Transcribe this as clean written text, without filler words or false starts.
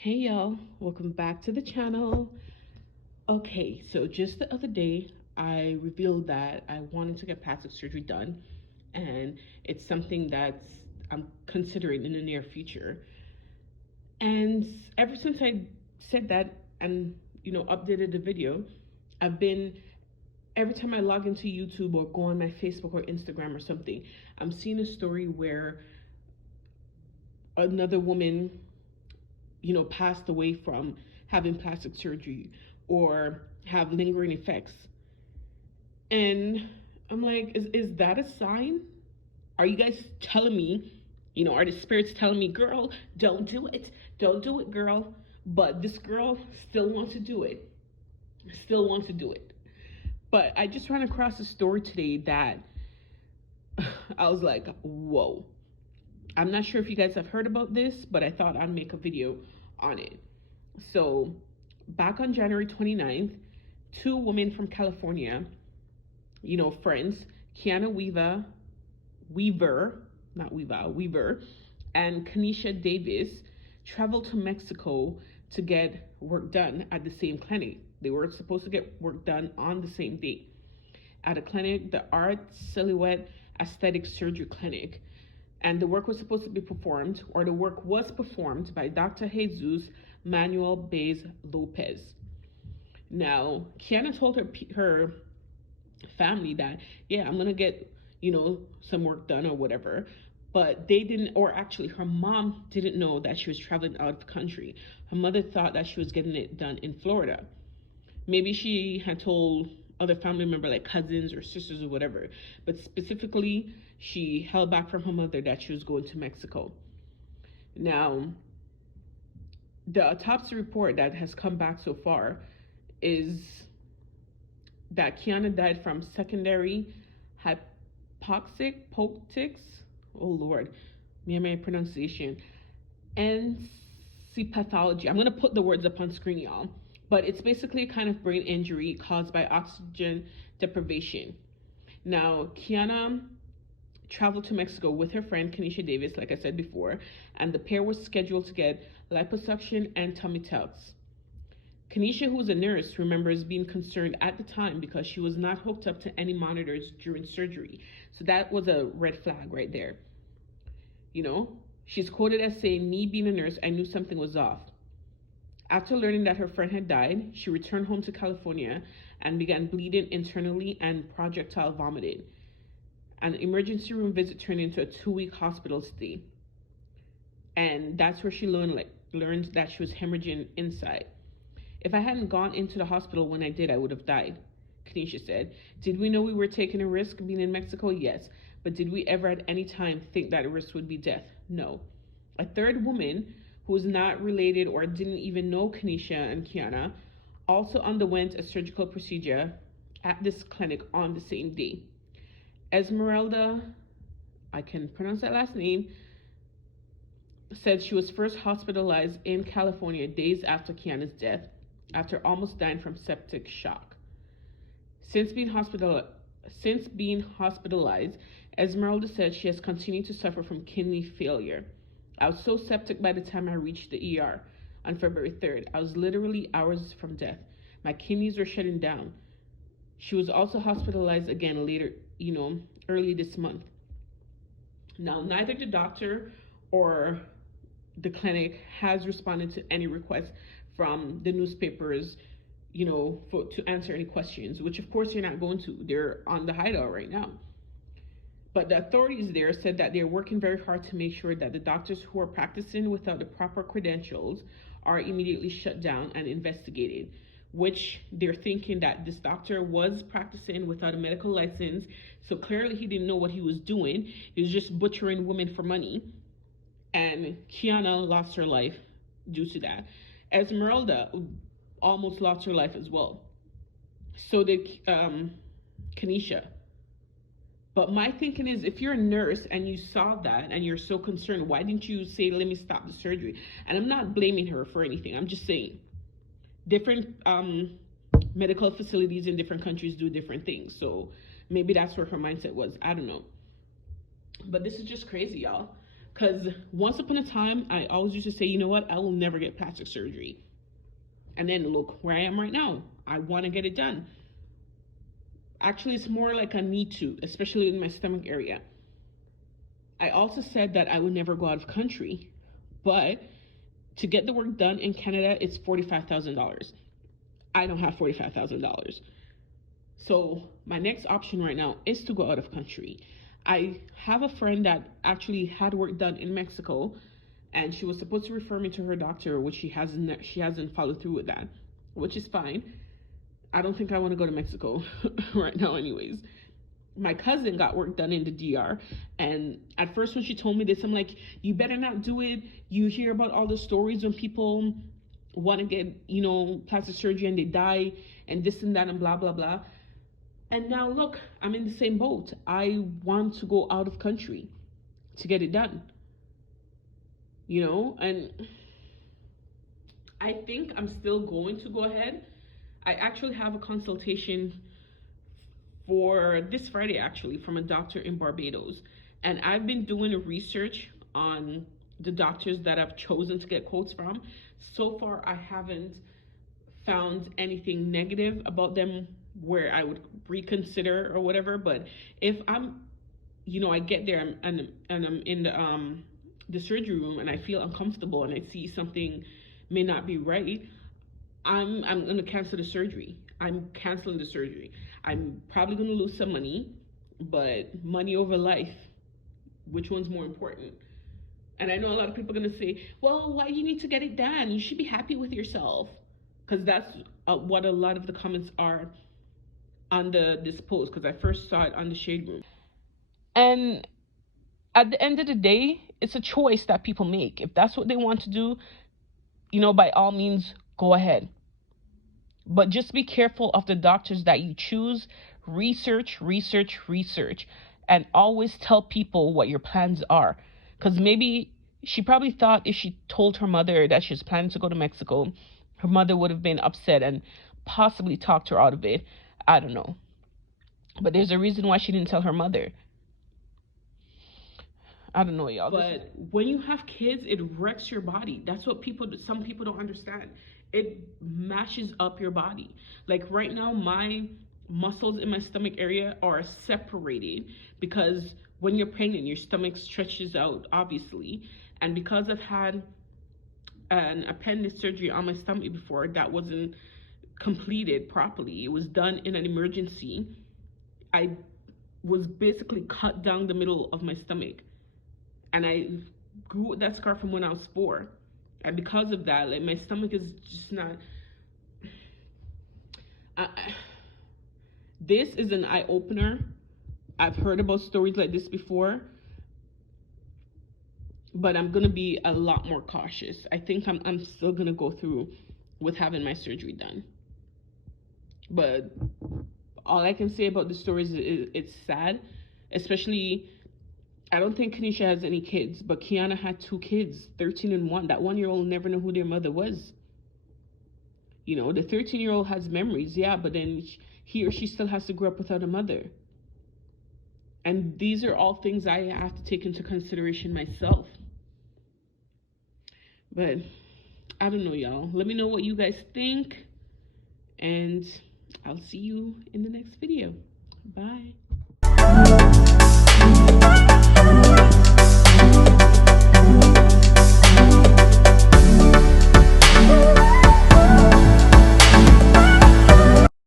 Hey y'all, welcome back to the channel. Okay, so just the other day I revealed that I wanted to get plastic surgery done, and it's something that's I'm considering in the near future. And ever since I said that and updated the video, I've been every time I log into YouTube or go on my Facebook or Instagram or something, I'm seeing a story where another woman passed away from having plastic surgery or have lingering effects. And I'm like, is that a sign? Are you guys telling me, are the spirits telling me, girl, don't do it? Don't do it, girl. But this girl still wants to do it. Still wants to do it. But I just ran across a story today that I was like, whoa. I'm not sure if you guys have heard about this, but I thought I'd make a video on it. So, back on January 29th, two women from California, friends, Keuana Weaver, and Kanisha Davis traveled to Mexico to get work done at the same clinic. They were supposed to get work done on the same day at a clinic, the Art Siluette Aesthetic Surgery clinic. And the work was supposed to be performed, or the work was performed by Dr. Jesus Manuel Baez Lopez. Now, Keuana told her family that, yeah, I'm gonna get, some work done or whatever. But they didn't, or actually her mom didn't know that she was traveling out of the country. Her mother thought that she was getting it done in Florida. Maybe she had told other family member like cousins or sisters or whatever, but specifically she held back from her mother that she was going to Mexico. Now, the autopsy report that has come back so far is that Keuana died from secondary hypoxic. Oh Lord, my pronunciation. Encephalopathy. I'm gonna put the words up on screen, y'all. But it's basically a kind of brain injury caused by oxygen deprivation. Now, Keuana traveled to Mexico with her friend Kanisha Davis, like I said before, and the pair was scheduled to get liposuction and tummy tucks. Kanisha, who's a nurse, remembers being concerned at the time because she was not hooked up to any monitors during surgery. So that was a red flag right there. She's quoted as saying, "Me being a nurse, I knew something was off." After learning that her friend had died, she returned home to California and began bleeding internally and projectile vomiting. An emergency room visit turned into a 2-week hospital stay. And that's where she learned that she was hemorrhaging inside. "If I hadn't gone into the hospital when I did, I would have died," Kanisha said. "Did we know we were taking a risk being in Mexico? Yes. But did we ever at any time think that a risk would be death? No." A third woman, who was not related or didn't even know Kanisha and Keuana, also underwent a surgical procedure at this clinic on the same day. Esmeralda, I can pronounce that last name, said she was first hospitalized in California days after Keuana's death, after almost dying from septic shock. Since being hospitalized, Esmeralda said she has continued to suffer from kidney failure. "I was so septic by the time I reached the ER on February 3rd. I was literally hours from death. My kidneys were shutting down." She was also hospitalized again later, early this month. Now, neither the doctor or the clinic has responded to any requests from the newspapers, to answer any questions, which of course you're not going to. They're on the hideout right now. But the authorities there said that they're working very hard to make sure that the doctors who are practicing without the proper credentials are immediately shut down and investigated, which they're thinking that this doctor was practicing without a medical license, so clearly he didn't know what he was doing. He was just butchering women for money, and Keuana lost her life due to that. Esmeralda almost lost her life as well. So did Kanisha. But my thinking is, if you're a nurse and you saw that and you're so concerned, why didn't you say, "Let me stop the surgery"? And I'm not blaming her for anything. I'm just saying different medical facilities in different countries do different things. So maybe that's where her mindset was. I don't know. But this is just crazy, y'all. Because once upon a time, I always used to say, you know what, I will never get plastic surgery. And then look where I am right now. I want to get it done. Actually, it's more like a need to, especially in my stomach area. I also said that I would never go out of country, but to get the work done in Canada, it's $45,000. I don't have $45,000. So my next option right now is to go out of country. I have a friend that actually had work done in Mexico, and she was supposed to refer me to her doctor, which she hasn't followed through with that, which is fine. I don't think I want to go to Mexico right now anyways. My cousin got work done in the DR, and at first when she told me this, I'm like, you better not do it. You hear about all the stories when people want to get, you know, plastic surgery and they die and this and that and blah, blah, blah. And now look, I'm in the same boat. I want to go out of country to get it done, you know, and I think I'm still going to go ahead. I actually have a consultation for this Friday, actually, from a doctor in Barbados. And I've been doing a research on the doctors that I've chosen to get quotes from. So far, I haven't found anything negative about them where I would reconsider or whatever. But if I'm, you know, I get there and I'm in the surgery room and I feel uncomfortable and I see something may not be right, I'm gonna cancel the surgery. I'm canceling the surgery. I'm probably gonna lose some money, but money over life, which one's more important? And I know a lot of people are gonna say, well, why do you need to get it done? You should be happy with yourself. Because that's what a lot of the comments are on this post, because I first saw it on the Shade Room. And at the end of the day, it's a choice that people make. If that's what they want to do, you know, by all means, go ahead. But just be careful of the doctors that you choose. Research, and always tell people what your plans are. Because maybe she probably thought if she told her mother that she was planning to go to Mexico, her mother would have been upset and possibly talked her out of it. I don't know. But there's a reason why she didn't tell her mother. I don't know, y'all. But when you have kids, it wrecks your body. That's what some people don't understand. It mashes up your body. Like right now, my muscles in my stomach area are separated because when you're pregnant, your stomach stretches out, obviously. And because I've had an appendix surgery on my stomach before that wasn't completed properly, it was done in an emergency. I was basically cut down the middle of my stomach. And I grew with that scar from when I was 4. And because of that, like, my stomach is just not... This is an eye-opener. I've heard about stories like this before. But I'm going to be a lot more cautious. I think I'm still going to go through with having my surgery done. But all I can say about the stories is it's sad. Especially... I don't think Kanisha has any kids, but Keuana had 2 kids, 13 and 1. That 1-year-old never knew who their mother was. You know, the 13-year-old has memories, yeah, but then he or she still has to grow up without a mother. And these are all things I have to take into consideration myself. But I don't know, y'all. Let me know what you guys think, and I'll see you in the next video. Bye.